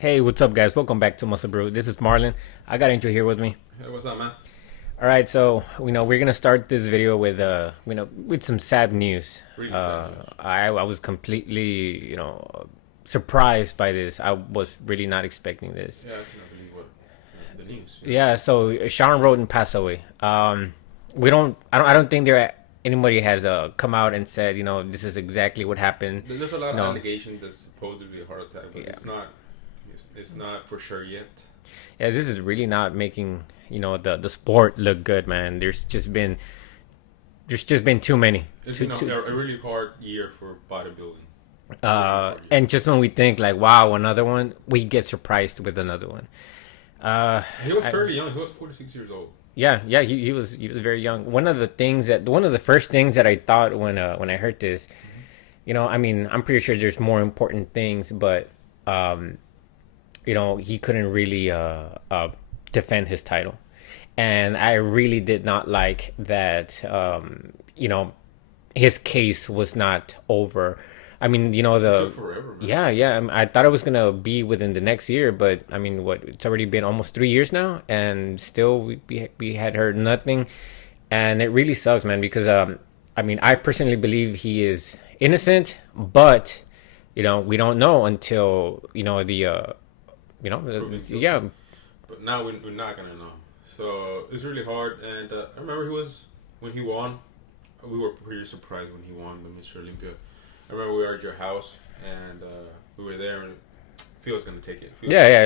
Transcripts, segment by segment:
Hey, what's up, guys? Welcome back to MuscleBrew. This is Marlon. I got Andrew here with me. Hey, what's up, man? All right, so we're gonna start this video with with some sad news. Really sad news. I was completely surprised by this. I was really not expecting this. Yeah, I cannot believe what the news. Yeah, so Shawn Rhoden passed away. I don't think anybody has come out and said this is exactly what happened. There's a lot of No. allegations that's supposedly a heart attack, but Yeah. it's not. It's not for sure yet. Yeah, this is really not making the sport look good, man. There's just been too many. It's Too, been too, a really hard year for bodybuilding. and just when we think like, wow, another one, we get surprised with another one. He was fairly young. He was 46 years old. Yeah, he was very young. One of the first things that I thought when I heard this, I mean, I'm pretty sure there's more important things, but he couldn't really defend his title, and I really did not like that. His case was not over. I mean, It took forever, man. yeah. I thought it was gonna be within the next year, but I mean, what? It's already been almost 3 years now, and still we had heard nothing, and it really sucks, man. Because I mean, I personally believe he is innocent, but we don't know until Proven guilty. yeah, But now we're not gonna know. So it's really hard. And I remember when he won. We were pretty surprised when he won the Mr. Olympia. I remember we were at your house and we were there, and Phil was gonna take it.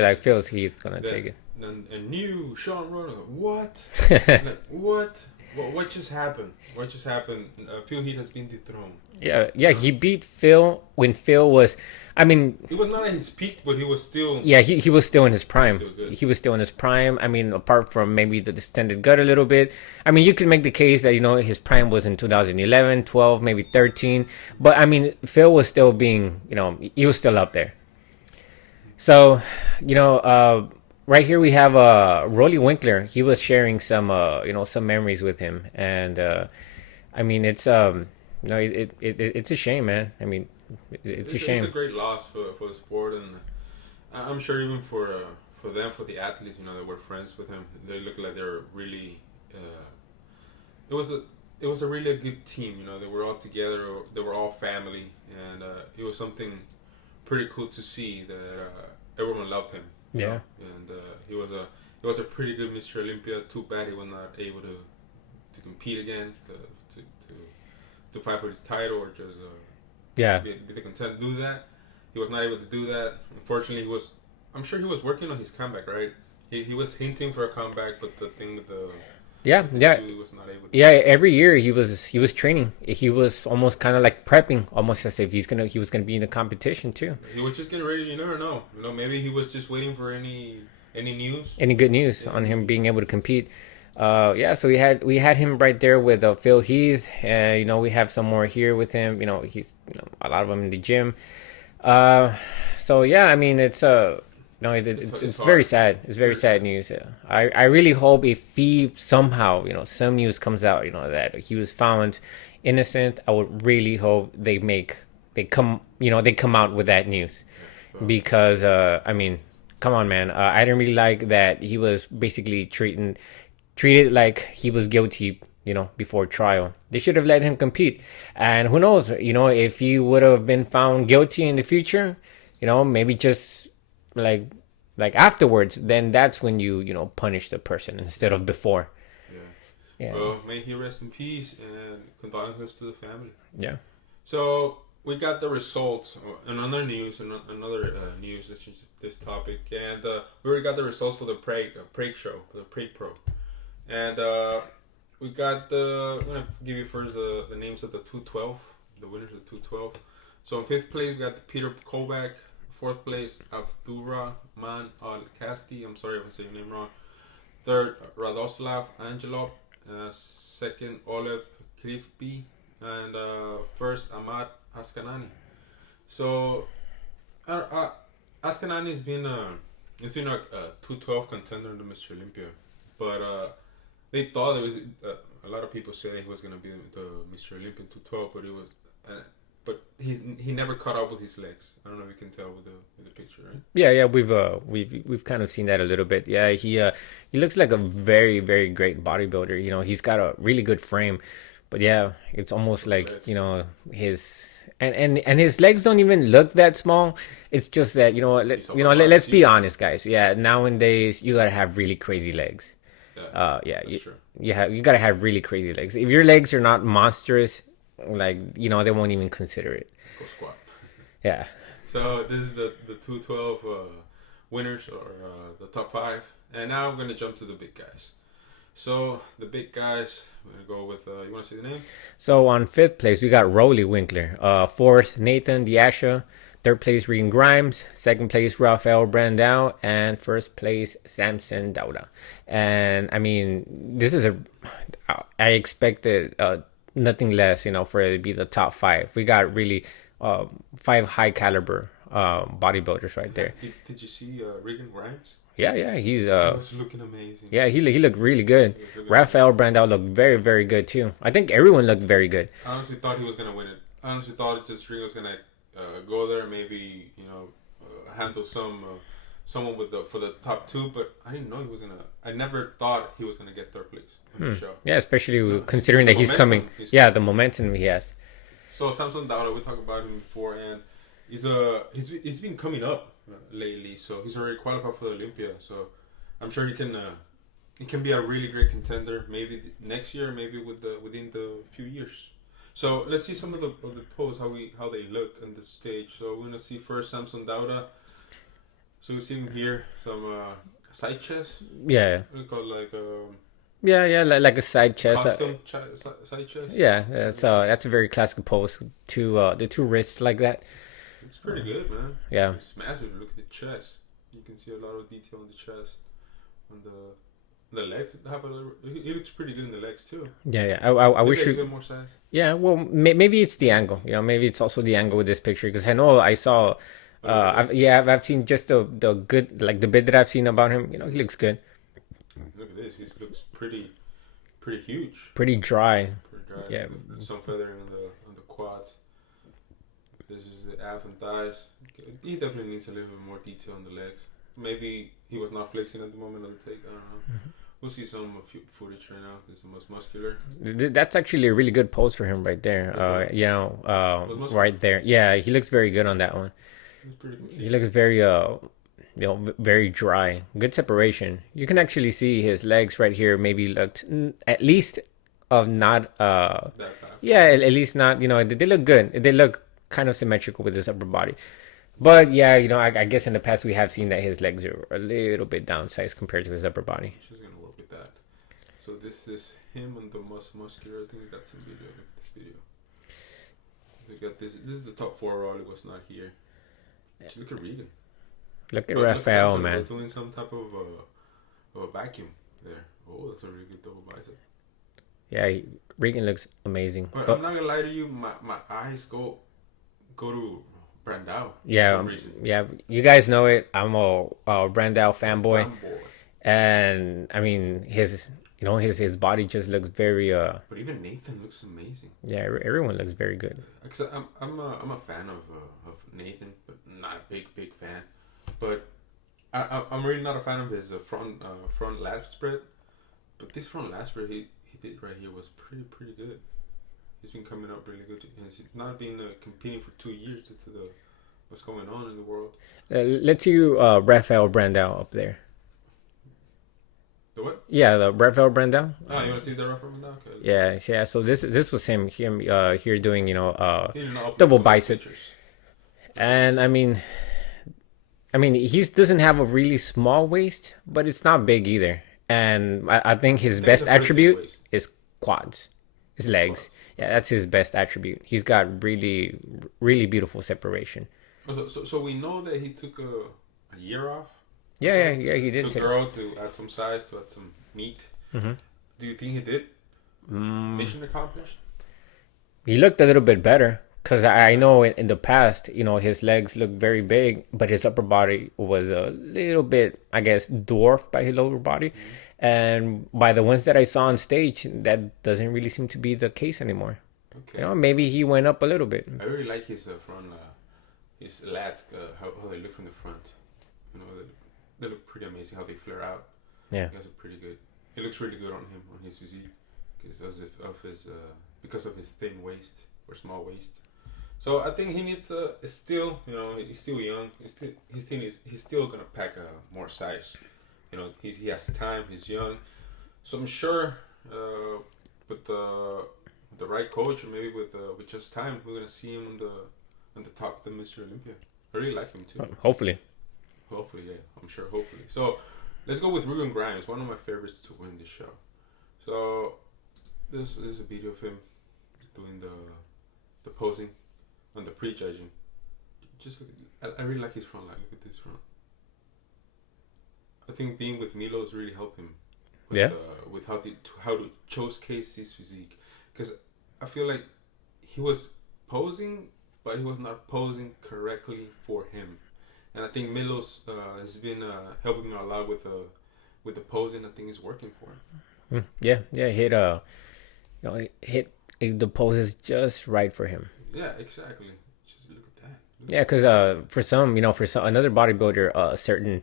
like feels he's gonna take it. Then a new Shawn Rhoden. What? Like, what? What just happened? What just happened? Phil Heath has been dethroned. Yeah, he beat Phil when Phil was. I mean, He was not at his peak, but he was still. yeah, he was still in his prime. Still good. He was still in his prime. I mean, apart from maybe the distended gut a little bit. I mean, you could make the case that his prime was in 2011, 12, maybe 13. But I mean, Phil was still being, he was still up there. So, right here we have Roelly Winklaar. He was sharing some memories with him, and I mean, it's it's a shame, man. I mean, it's a shame. It's a great loss for the sport, and I'm sure even for them, for the athletes, that were friends with him, they look like they're really. It was a really good team. They were all together. They were all family, and it was something pretty cool to see that everyone loved him. Yeah. And he was a pretty good Mr. Olympia. Too bad he was not able to compete again, to fight for his title, or just Yeah. be the content to do that. He was not able to do that. Unfortunately, I'm sure he was working on his comeback, right? He was hinting for a comeback, but the thing with the Yeah, yeah. he was not able to. Yeah, every year he was training. He was almost kind of like prepping, almost as if he was gonna be in the competition too. He was just getting ready. You never know. Maybe he was just waiting for any news. Any good news on him being able to compete? Yeah, so we had him right there with Phil Heath. We have some more here with him. He's a lot of them in the gym. So yeah, I mean it's it's very hard. sad. It's very sad news. I really hope if he somehow some news comes out that he was found innocent, I would really hope they come out with that news, because I mean, come on, man. I didn't really like that he was basically treated like he was guilty before trial. They should have let him compete, and who knows, if he would have been found guilty in the future, maybe just like afterwards, then that's when you punish the person instead of before. Yeah. Yeah. Well, may he rest in peace, and condolences to the family. Yeah. So we got the results. Another news, news. Let's change this topic. And we already got the results for the Prague show, for the Prague Pro. And we got I'm gonna give you first the names of the 212, the winners of the 212. So in fifth place we got Peter Kovac. Fourth place Abdurrahman Al-Kasti. I'm sorry if I say your name wrong. Third, Radoslav Angelov. Second, Oleg Krivby. And first, Ahmad Askanani. So Askanani has been a 212 contender to Mr. Olympia, but they thought it was a lot of people say he was gonna be the Mr. Olympia 212, but it was. But he never caught up with his legs. I don't know if you can tell with the picture, right? Yeah, we've kind of seen that a little bit. Yeah, he looks like a very, very great bodybuilder. You know, he's got a really good frame, but yeah, it's almost like legs. you know his and his legs don't even look that small. It's just that let's be honest, guys. Yeah, nowadays you gotta have really crazy legs. Yeah, that's true. You gotta have really crazy legs. If your legs are not monstrous, like they won't even consider it. Go squat. Yeah. So this is the 212 winners, or the top 5, and now we're gonna jump to the big guys. So the big guys, we're gonna go with. You want to say the name? So on 5th place we got Roelly Winklaar. 4th Nathan Diasha. 3rd place Regan Grimes. 2nd place Rafael Brandao, and 1st place Samson Dauda. And I mean, this is I expected nothing less, for it to be the top 5. We got really 5 high caliber bodybuilders right there. Did you see Regan Grimes? Yeah, he's He was looking amazing. yeah, he looked really good. Rafael Brandao looked very, very good too. I think everyone looked very good. I honestly thought he was gonna win it. I honestly thought just Regan was gonna go there, maybe handle someone for the top 2, but I didn't know he was gonna. I never thought he was gonna get 3rd place on the show. Yeah, especially considering that he's coming. The momentum he has. So Samson Dauda, we talked about him before, and he's been coming up lately. So he's already qualified for the Olympia. So I'm sure he can be a really great contender. Maybe next year, maybe within the few years. So let's see some of the pose, how they look on the stage. So we're gonna see first Samson Dauda. So we see him here, some side chest. Yeah. We call it like like a side chest. Custom side chest. Yeah, that's a very classic pose. The 2 wrists like that. It's pretty good, man. Yeah. It's massive. Look at the chest. You can see a lot of detail on the chest. On the legs, it looks pretty good in the legs too. Yeah. I wish we get more size. Yeah, well, maybe it's the angle. Maybe it's also the angle with this picture, because I know I saw. I've seen just the good, like the bit that I've seen about him. He looks good. Look at this. He looks pretty huge. Pretty dry. Yeah. Some feathering on the quads. This is the abs and thighs. He definitely needs a little bit more detail on the legs. Maybe he was not flexing at the moment of the take. I don't know. We'll see some footage right now. It's the most muscular. That's actually a really good pose for him right there. Right there. Yeah, he looks very good on that one. He looks very very dry. Good separation. You can actually see his legs right here. Maybe looked at least not. At least not. They look good. They look kind of symmetrical with his upper body. But yeah, I guess in the past we have seen that his legs are a little bit downsized compared to his upper body. She's gonna work with that. So this is him on the most muscular. I think we got some video. Look at this video. We got this. This is the top 4. Roelly was not here. Look at Regan. Look at Rafael, man. Was doing some type of a vacuum there. Oh, that's a really good double bicep. Yeah, Regan looks amazing. But I'm not gonna lie to you. My eyes go to Brandao. Yeah. You guys know it. I'm a Brandao fanboy, and I mean his body just looks very. But even Nathan looks amazing. Yeah, everyone looks very good. I'm a fan of Nathan, but not a big fan. But I'm really not a fan of his front lat spread. But this front lat spread he did right here was pretty good. He's been coming up really good. He's not been competing for 2 years due to what's going on in the world. Let's see Rafael Brandao up there. The what? Yeah, the Rafael Brandao. Oh, you want to see the Rafael Brandao? Okay. Yeah. So this was him here doing double bicep, and I mean he doesn't have a really small waist, but it's not big either. And I think his best attribute is quads, his legs. Yeah, that's his best attribute. He's got really, really beautiful separation. So we know that he took a year off. Yeah, he did. To grow, to add some size, to add some meat. Mm-hmm. Do you think he did? Mission accomplished. He looked a little bit better, because I know in the past, his legs looked very big, but his upper body was a little bit, I guess, dwarfed by his lower body. Mm-hmm. And by the ones that I saw on stage, that doesn't really seem to be the case anymore. Okay. You know, maybe he went up a little bit. I really like his front, his lats, how they look from the front. You know, they look pretty amazing. How they flare out. Yeah. He has a pretty good. It looks really good on him, on his physique, because of his thin waist or small waist. So I think he needs still, you know, he's still young. He's still gonna pack more size. You know, he has time. He's young, so I'm sure with the right coach, or maybe with just time, we're gonna see him on the top of the Mr. Olympia. I really like him too. Hopefully. Hopefully, yeah. I'm sure. Hopefully. So let's go with Regan Grimes, one of my favorites to win this show. So this is a video of him doing the posing on the pre-judging. Just I really like his front line. Look at this front. I think being with Milos really helped him. With how to showcase his physique, because I feel like he was posing, but he was not posing correctly for him. And I think Milos has been helping him a lot with the posing. I think it's working for him. Yeah, hit the poses just right for him. Yeah, exactly. Just look at that. Yeah, because for another bodybuilder, a certain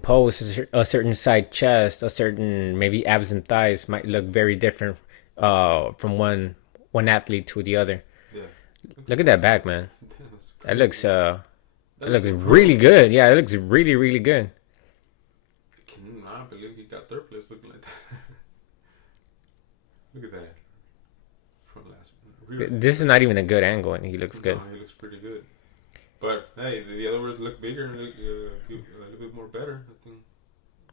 pose, a certain side chest, a certain maybe abs and thighs might look very different from one athlete to the other. Yeah. Look at that back, man. That looks really good. Yeah, it looks really, really good. I cannot believe he got third place looking like that. Look at that. From last one. Really this is not even a good angle, and he looks good. No, he looks pretty good. But hey, the other ones look bigger and look a little bit more better. I think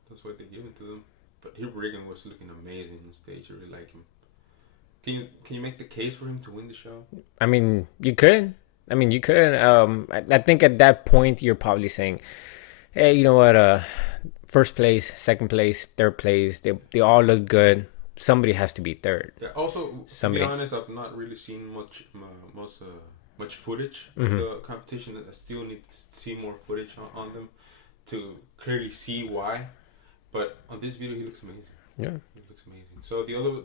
that's why they give it to them. But here Regan was looking amazing on stage. I really like him. Can you make the case for him to win the show? I mean, you could. I think at that point you're probably saying, hey, you know what? First place, second place, third place, they all look good. Somebody has to be third. Yeah. Also, to be honest, I've not really seen much footage of the competition. I still need to see more footage on them to clearly see why. But on this video, he looks amazing. Yeah, he looks amazing. So the other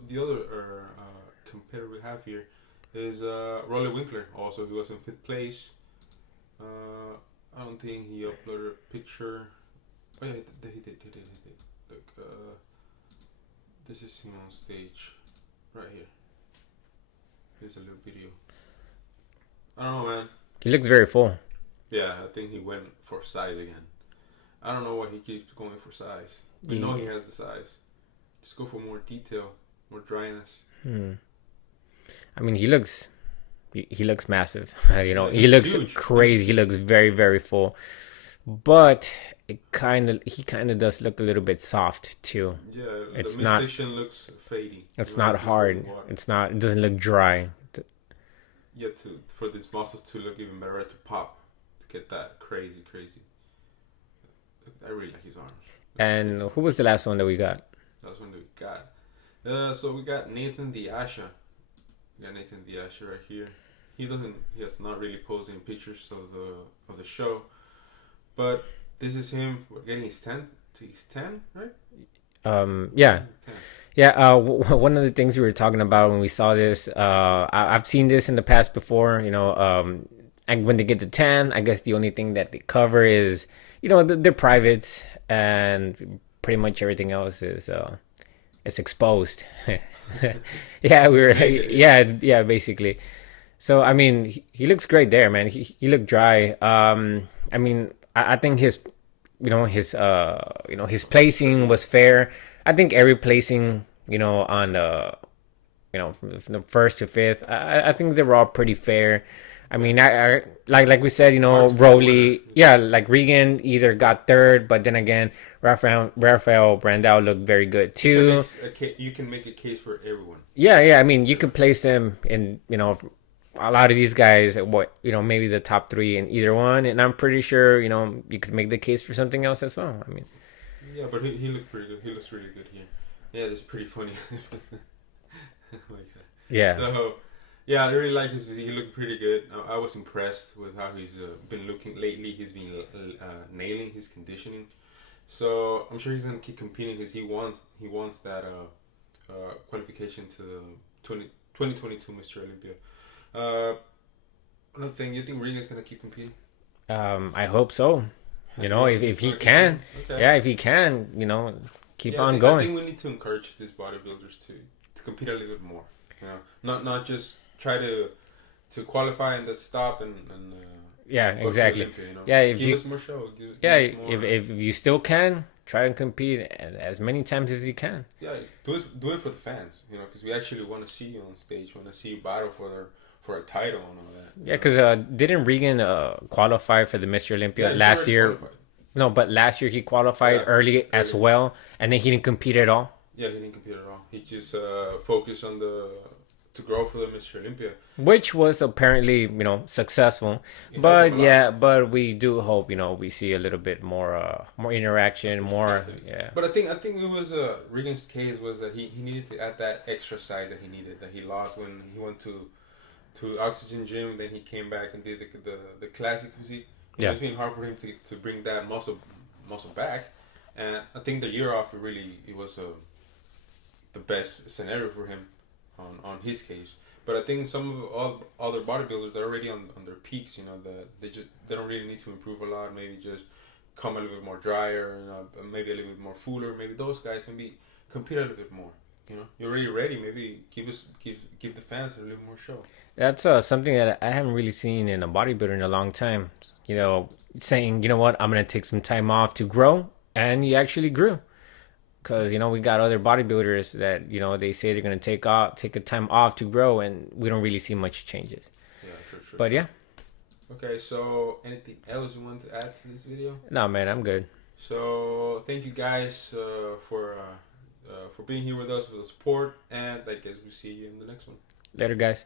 competitor we have here is Roelly Winklaar. Also, he was in 5th place. I don't think he uploaded a picture. Oh yeah, he did. Look, this is him on stage, right here. Here's a little video. I don't know, man. He looks very full. Yeah, I think he went for size again. I don't know why he keeps going for size. We know he has the size. Just go for more detail, more dryness. I mean, he looks massive. He looks huge. Crazy. He looks very, very full. But he kind of does look a little bit soft too. Yeah, the midsection looks fading. It's not hard. It doesn't look dry. Yeah, for these muscles to look even better, to pop, to get that crazy. I really like his arms. And who was the last one that we got? Last one that we got. So we got Nathan Diasha. We got Nathan Diasha right here. He has not really posing pictures of the show, but this is him getting his 10, right? Yeah. Yeah, one of the things we were talking about when we saw this, I've seen this in the past before, and when they get to 10, I guess the only thing that they cover is, they're privates, and pretty much everything else is exposed. Yeah, basically. So, I mean, he looks great there, man. He looked dry. I mean, I think his placing was fair. I think every placing, on from the 1st to 5th, I think they were all pretty fair. I mean, I like we said, Roelly, like Regan either got 3rd, but then again, Rafael Brandao looked very good too. You can make a case for everyone. Yeah. I mean, you could place them in, a lot of these guys, maybe the top 3 in either one, and I'm pretty sure, you could make the case for something else as well. I mean, yeah, but he looked pretty good. He looks really good here. Yeah, that's pretty funny. Yeah. So, yeah, I really like his physique. He looked pretty good. I was impressed with how he's been looking lately. He's been nailing his conditioning. So I'm sure he's gonna keep competing because he wants that qualification to the 2022 Mr. Olympia. Another thing, you think Regan's gonna keep competing? I hope so. You know, if he can, okay. yeah, if he can, you know, keep on I going. think we need to encourage these bodybuilders to compete a little bit more. You know, not just try to qualify and then stop and yeah, exactly. Olympia, you know? Yeah, if give you us more show. Give us more, if you still can, try and compete as many times as you can. Yeah, do it for the fans. You know, because we actually want to see you on stage. Want to see you battle for a title and all that. Yeah, because didn't Regan qualify for the Mr. Olympia last year? Qualified. No, but last year he qualified early as well, and then he didn't compete at all. Yeah, he didn't compete at all. He just focused on to grow for the Mr. Olympia, which was apparently, you know, successful. But we do hope, you know, we see a little bit more interaction, more. Yeah. But I think it was Regan's case was that he needed to add that extra size that he lost when he went to Oxygen Gym. Then he came back and did the classic physique. It was being hard for him to bring that muscle back, and I think the year off it was the best scenario for him on his case. But I think some of other bodybuilders they're already on their peaks. You know, they don't really need to improve a lot. Maybe just come a little bit more drier, you know, maybe a little bit more fuller. Maybe those guys can compete a little bit more. You know, you're already ready. Maybe give the fans a little more show. That's something that I haven't really seen in a bodybuilder in a long time. You know, saying, you know what, I'm gonna take some time off to grow, and he actually grew. Because, you know, we got other bodybuilders that, you know, they say they're going to take a time off to grow, and we don't really see much changes. Yeah, true. But, yeah. Okay, so anything else you want to add to this video? No, man, I'm good. So, thank you guys for being here with us, for the support, and I guess we'll see you in the next one. Later, guys.